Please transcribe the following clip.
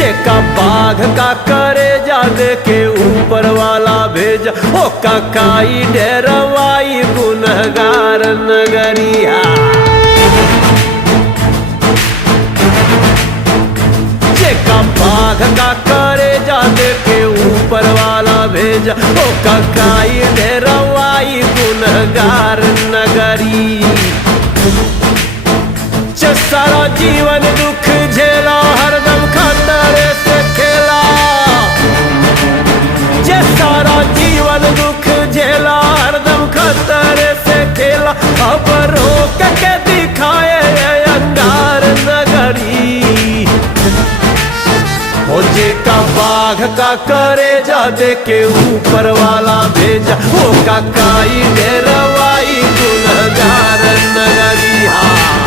जेका बाघ का करे जा दे के ऊपर वाला भेजा, ओ काकाई डेरवाई गुनहगार नगरिया। जेका बाघ का करे जा दे के ऊपर वाला भेजा, ओ काकाई डेरवाई गुनहगार नगरी। सारा जीवन दुख झेला, हरदम खतरे से खेला। जे सारा जीवन दुख झेला, हरदम खतरे से खेला। अब रोक के दिखाए अंगार नगरी। हो जेका बाघ का करे जा दे के ऊपर वाला भेजा, ओ काकाई डेरवाई गुनहगार नगरी।